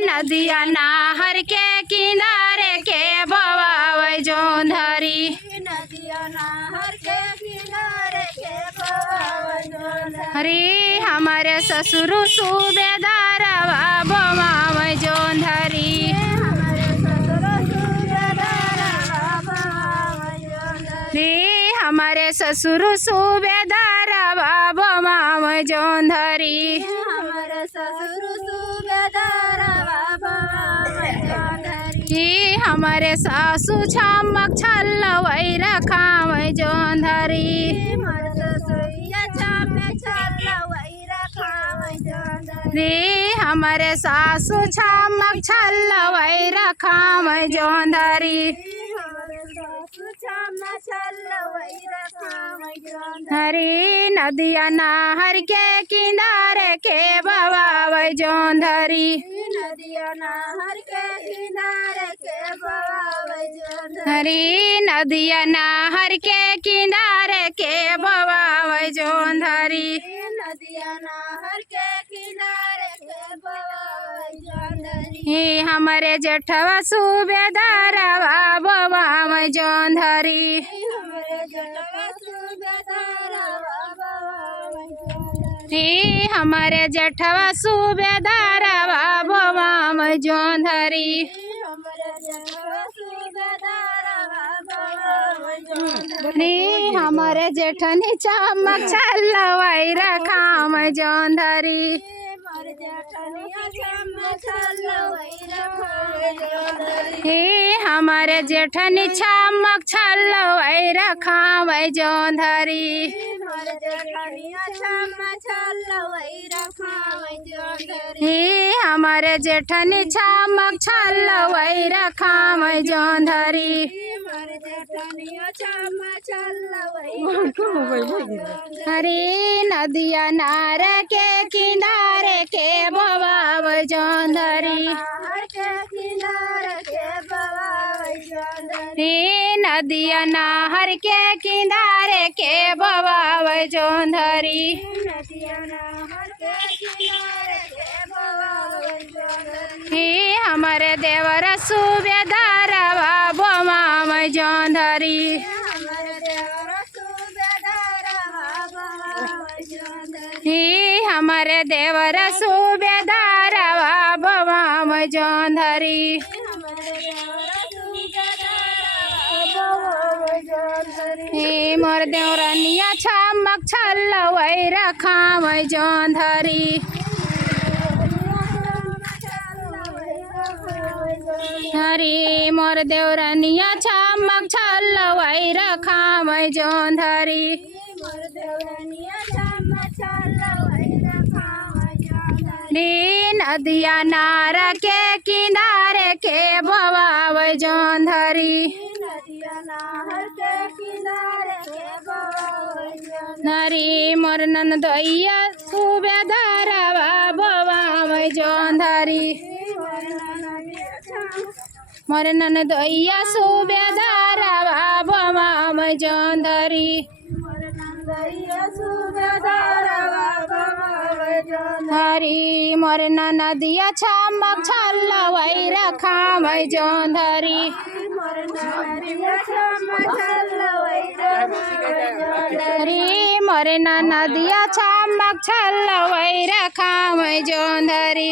नदिया नाहर के किनारे के बवावे जोंधरी। नदिया नाहर के किनारे के बवावे जोंधरी। हरी हमारे ससुर सूबेदार बवावे जोंधरी। हमारे ससुर सूबेदार बवावे जोंधरी। हमारे ससुर सूबेदार बवावे जोंधरी। हमारे सासू छमक छल्लवै रखावे जोंधरी। हमारे सासू छमक छल्लवै रखावे जोंधरी। हरी नदिया नाहर के किनारे के बवावे जोंधरी। नदिया नाहर के किनारे के बवावे जोंधरी। हरी नदिया नाहर के किनारे के बवावे जोंधरी। नदिया नाहर के किनारे के बवावे जोंधरी। हमारे जेठवा सूबेदार बवावे जोंधरी। हमारे जेठवा सूबेदार बवावे जोंधरी। हमारे जेठनी चमक छल्लवै रखावे जोंधरी। हमारे जेठनी चमक छल्लवै रखावे जोंधरी। हमारे जेठनी चमक छल्लवै रखावे जोंधरी। हरी नदिया नार के किनारे के बवावे जोंधरी। नदिया नाहर के किनारे के बवावे जोंधरी। हमारे देवर सूबेदार बवावे जोंधरी। हमारे देवर सूबेदार बवावे जोंधरी। मोर देवरनिया छमक छल्लवै रखावे जोंधरी। हरी मोर देवरनिया छमक छल्लवै रखावे जोंधरी। नदिया नार के किनारे के बवावे जोंधरी। हरी मोर ननदइया सूबेदार बवावे जोंधरी। मोर ननदइया सूबेदार बवावे जोंधरी। हरी मोर ननदिया छमक छल्लवै रखावे जोंधरी। हरी मोर ननदिया छमक छल्लवै रखावे जोंधरी।